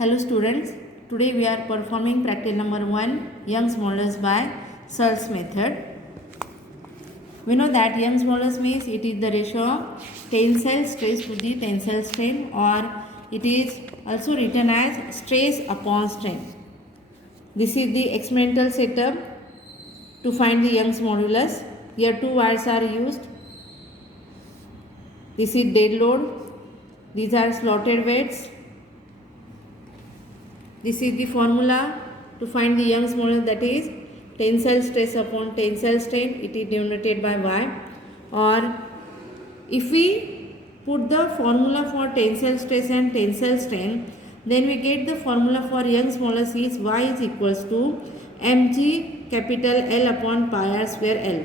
Hello students, today we are performing practice number 1 Young's modulus by Searle's method. We know that Young's modulus means it is the ratio of tensile stress to the tensile strain, or it is also written as stress upon strain. This is the experimental setup to find the Young's modulus. Here two wires are used. This is dead load. These are slotted weights. This is the formula to find the Young's modulus, that is tensile stress upon tensile strain. It is denoted by Y. Or if we put the formula for tensile stress and tensile strain, then we get the formula for Young's modulus is Y is equals to mg capital L upon pi r square L,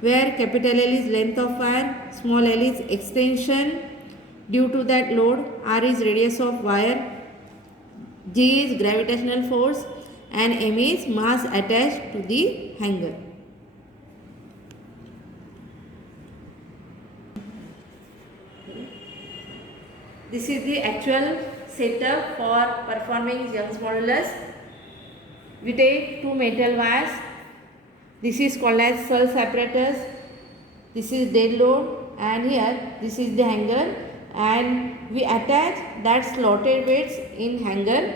where capital L is length of wire, small l is extension due to that load, r is radius of wire, G is gravitational force, and M is mass attached to the hanger. This is the actual setup for performing Young's modulus. We take two metal wires. This is called as Searle's apparatus. This is dead load, and here this is the hanger, and we attach that slotted weights in hanger,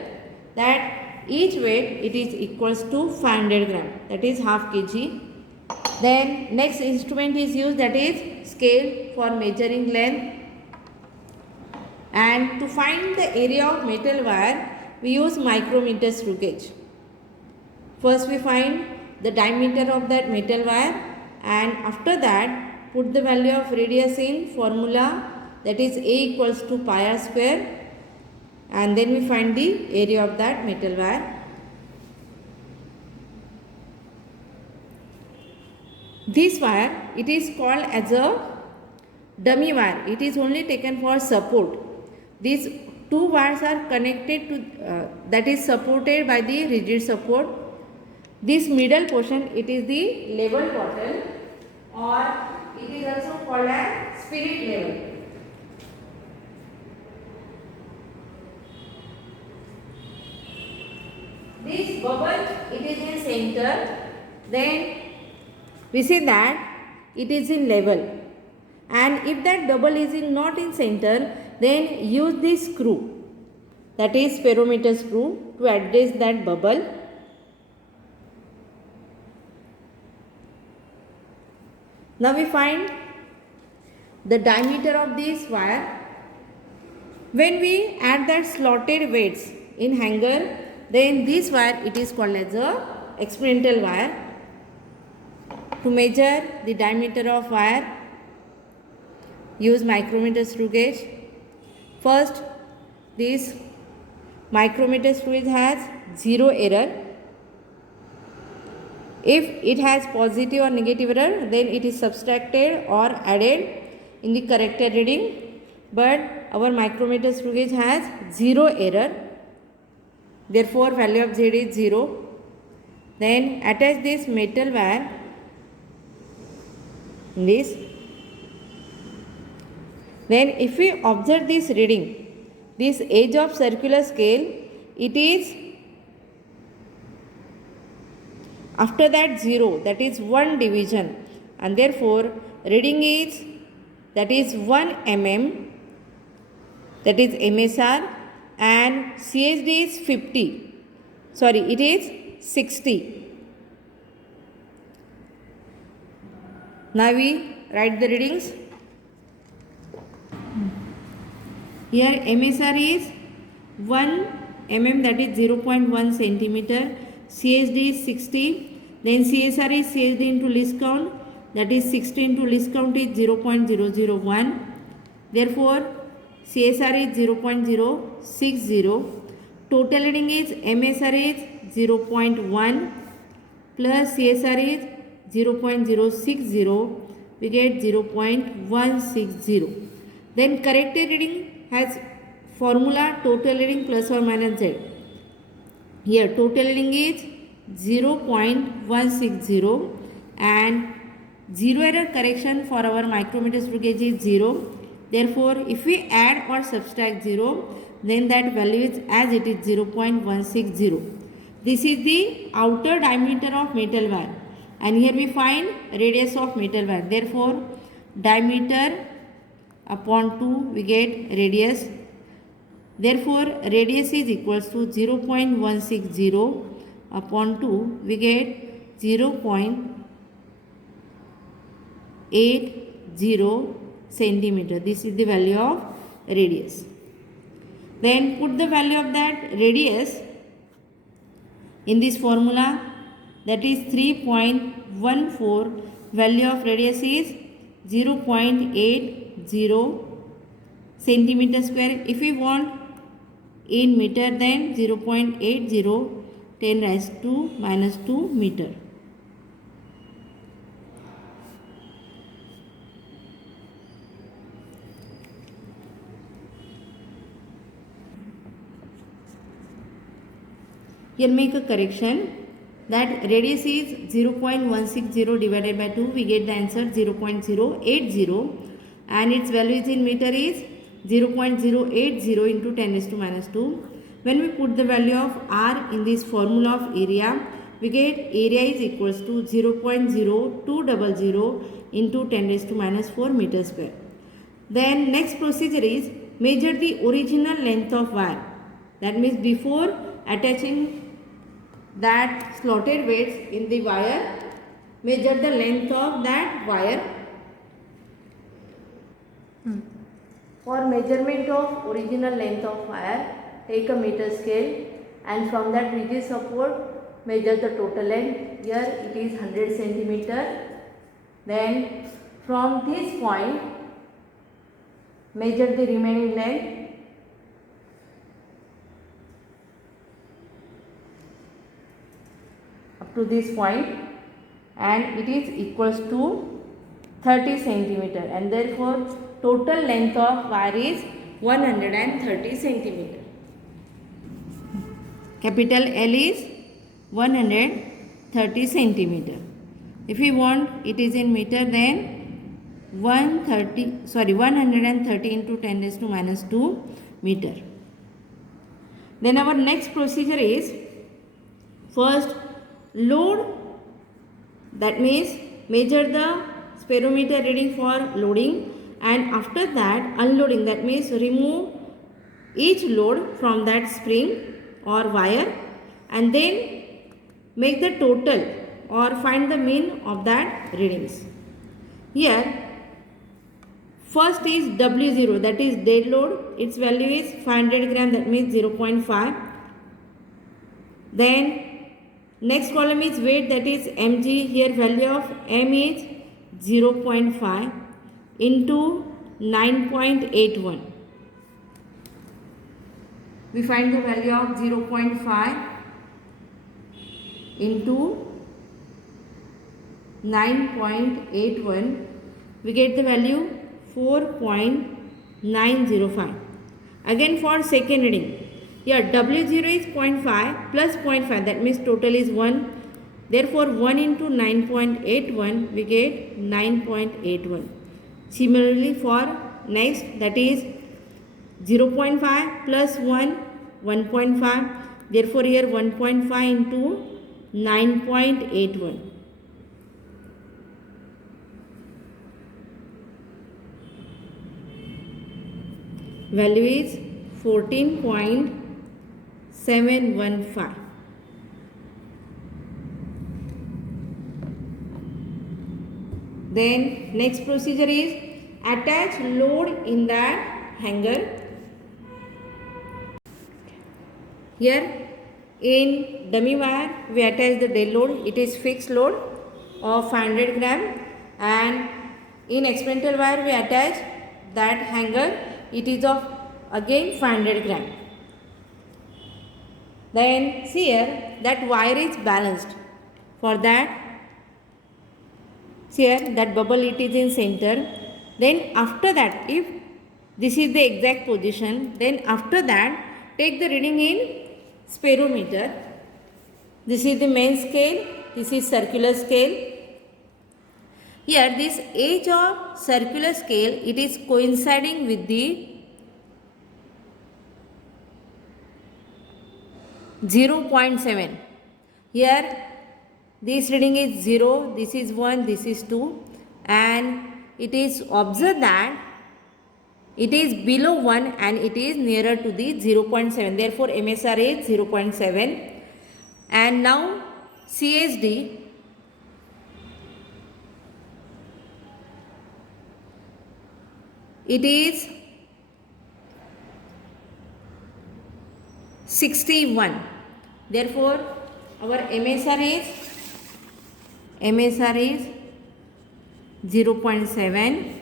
that each weight it is equals to 500 gram, that is half kg. Then next instrument is used, that is scale for measuring length. And to find the area of metal wire, we use micrometer screw gauge. First we find the diameter of that metal wire, and after that put the value of radius in formula, that is A equals to pi r square, and then we find the area of that metal wire. This wire, it is called as a dummy wire. It is only taken for support. These two wires are connected to that is supported by the rigid support. This middle portion, it is the level portion, or it is also called as spirit level. This bubble, it is in center, then we see that it is in level, and if that bubble is not in center, then use this screw, that is spirometer screw, to adjust that bubble. Now we find the diameter of this wire. When we add that slotted weights in hanger, then this wire, it is called as a experimental wire. To measure the diameter of wire, use micrometer screw gauge. First, this micrometer screw gauge has zero error. If it has positive or negative error, then it is subtracted or added in the corrected reading. But our micrometer screw gauge has zero error, therefore value of Z is 0. Then attach this metal wire in this. Then if we observe this reading, this edge of circular scale, it is after that 0, that is 1 division, and therefore reading is, that is 1 mm, that is MSR, and CSD is 50, sorry, it is 60. Now we write the readings. Here MSR is 1 mm, that is 0.1 centimeter, CSD is 60, then CSR is CSD into least count, that is 60 into least count is 0.001, therefore CSR is 0.060, total reading is MSR is 0.1 plus CSR is 0.060, we get 0.160. Then corrected reading has formula total reading plus or minus Z. Here total reading is 0.160, and zero error correction for our micrometer screw gauge is 0. Therefore, if we add or subtract 0, then that value is as it is 0.160. This is the outer diameter of metal wire, and here we find radius of metal wire. Therefore, diameter upon 2 we get radius. Therefore, radius is equals to 0.160 upon 2 we get 0.80 centimeter. This is the value of radius. Then put the value of that radius in this formula, that is 3.14. Value of radius is 0.80 centimeter square. If we want in meter, then 0.80 10 raised to minus 2 meter. Here make a correction that radius is 0.160 divided by 2, we get the answer 0.080, and its value is in meter is 0.080 into 10 raised to minus 2. When we put the value of R in this formula of area, we get area is equals to 0.0200 into 10 raised to minus 4 meter square. Then next procedure is measure the original length of wire. That means before attaching that slotted weights in the wire, measure the length of that wire. For measurement of original length of wire, take a meter scale and from that rigid support measure the total length. Here it is 100 centimeter. Then from this point measure the remaining length. Up to this point, and it is equals to 30 centimeter, and therefore total length of wire is 130 centimeter. Capital L is 130 centimeter. If we want it is in meter, then 130 into 10 raised to minus 2 meter. Then our next procedure is first load, that means measure the speedometer reading for loading, and after that unloading, that means remove each load from that spring or wire and then make the total or find the mean of that readings. Here first is W0, that is dead load, its value is 500 gram, that means 0.5. Then next column is weight, that is mg. Here value of m is 0.5 into 9.81. We find the value of 0.5 into 9.81. We get the value 4.905. Again for second reading. Here W0 is 0.5 plus 0.5, that means total is 1. Therefore 1 into 9.81 we get 9.81. Similarly for next, that is 0.5 plus 1, 1.5. Therefore here 1.5 into 9.81. Value is 14.715. Then next procedure is attach load in that hanger. Here in dummy wire we attach the dead load, it is fixed load of 500 gram, and in experimental wire we attach that hanger, it is of again 500 gram. Then see here that wire is balanced. For that, see here that bubble, it is in center. Then after that, if this is the exact position, then after that take the reading in speedometer. This is the main scale, this is circular scale. Here this edge of circular scale, it is coinciding with the 0.7. Here this reading is 0, this is 1, this is 2, and it is observed that it is below 1 and it is nearer to the 0.7. Therefore, MSR is 0.7. And now CSD, it is 61. Therefore, our MSR is 0.7,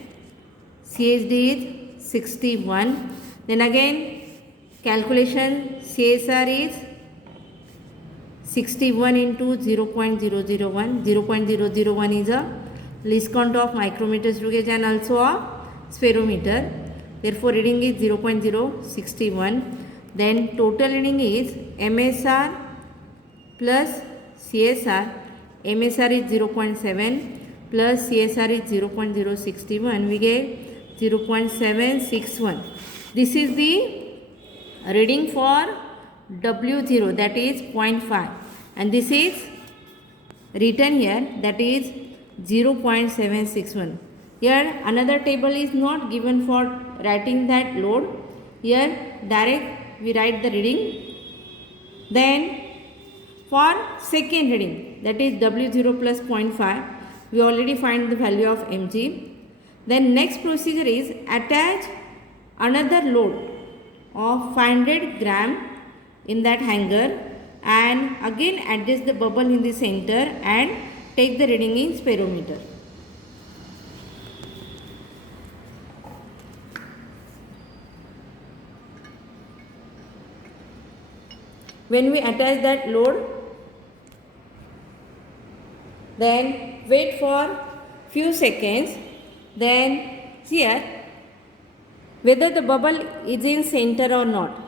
CSD is 61. Then again calculation, CSR is 61 into 0.001. 0.001 is a least count of micrometer screw gauge and also a spherometer. Therefore, reading is 0.061. Then total reading is MSR plus CSR. MSR is 0.7 plus CSR is 0.061. We get 0.761. This is the reading for W0, that is 0.5, and this is written here, that is 0.761. Here another table is not given for writing that load. Here direct we write the reading. Then for second reading, that is W0 plus 0.5, we already find the value of mg. Then next procedure is attach another load of 500 gram in that hanger and again adjust the bubble in the center and take the reading in spirometer. When we attach that load, then wait for few seconds, then here whether the bubble is in center or not.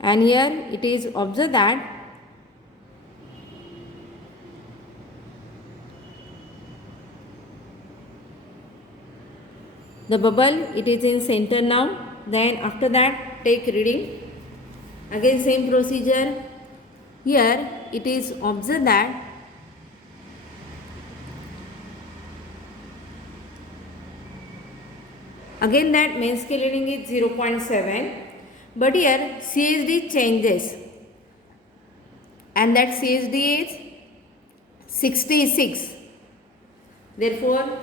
And here it is observed that the bubble, it is in center now. Then after that take reading. Again same procedure. Here it is observed that again that main scale reading is 0.7. But here CSD changes and that CSD is 66. Therefore,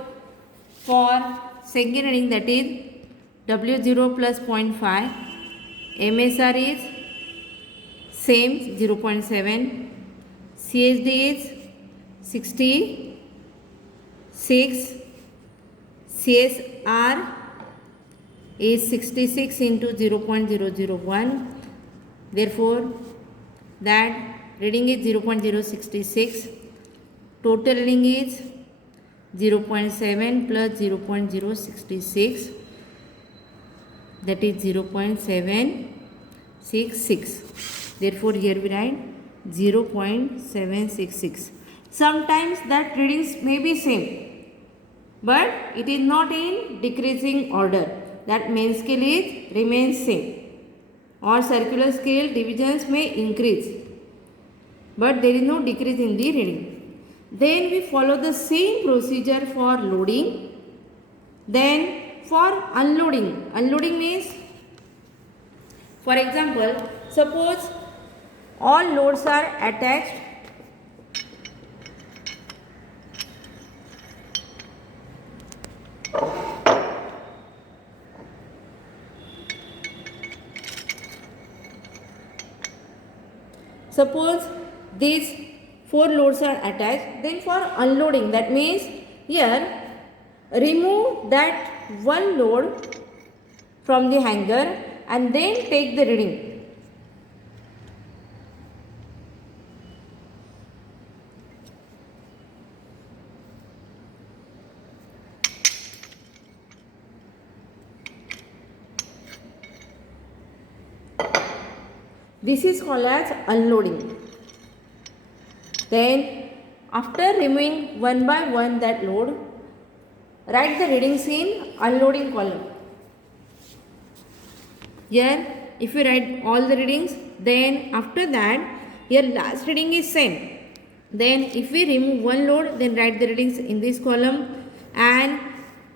for second reading, that is W0 plus 0.5, MSR is same 0.7, CSD is 66, CSR is 66 into 0.001. Therefore, that reading is 0.066. Total reading is 0.7 plus 0.066, that is 0.766. Therefore, here we write 0.766. Sometimes that readings may be same, but it is not in decreasing order. That main scale is remains same, or circular scale divisions may increase, but there is no decrease in the reading. Then we follow the same procedure for loading. Then for unloading, unloading means, for example, suppose all loads are attached Suppose these 4 loads are attached, then for unloading, that means here remove that one load from the hanger and then take the reading. This is called as unloading. Then after removing one by one that load, write the readings in unloading column. Here if you write all the readings, then after that here last reading is same. Then if we remove one load, then write the readings in this column. And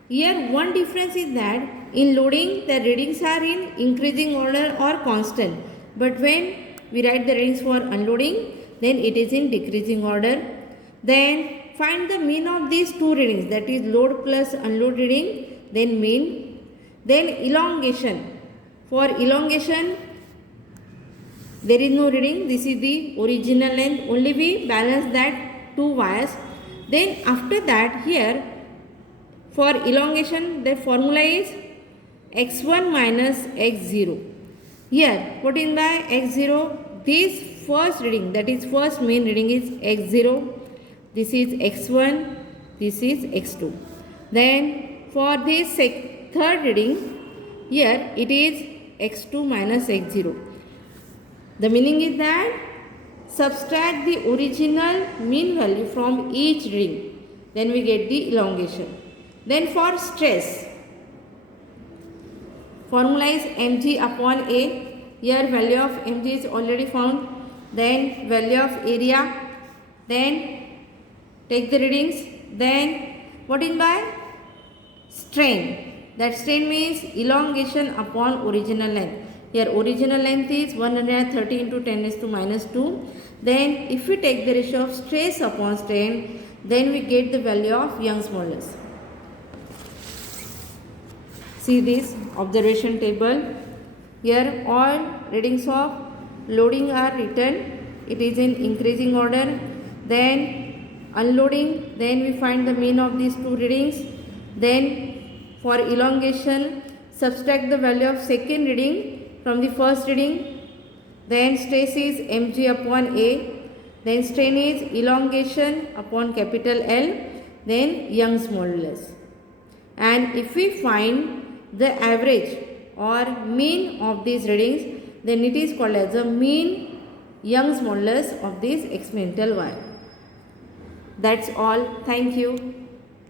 here one difference is that in loading the readings are in increasing order or constant. But when we write the readings for unloading, then it is in decreasing order. Then find the mean of these two readings, that is load plus unload reading, then mean. Then elongation. For elongation, there is no reading. This is the original length. Only we balance that two wires. Then after that here for elongation the formula is x1 minus x0. Here put in by x0. This first reading, that is first main reading, is x0. This is x1. This is x2. Then for this third reading, here it is x2 minus x0. The meaning is that subtract the original mean value from each reading. Then we get the elongation. Then for stress, formula is mg upon A. Here value of mg is already found. Then value of area. Then take the readings. Then what in by strain. That strain means elongation upon original length. Here original length is 130 into 10 raised to minus 2. Then if we take the ratio of stress upon strain, then we get the value of Young's modulus. See this observation table. Here all readings of loading are written. It is in increasing order. Then unloading, then we find the mean of these two readings. Then for elongation, subtract the value of second reading from the first reading. Then stress is mg upon A. Then strain is elongation upon capital L. Then Young's modulus. And if we find the average or mean of these readings, then it is called as a mean Young's modulus of this experimental wire. That's all. Thank you.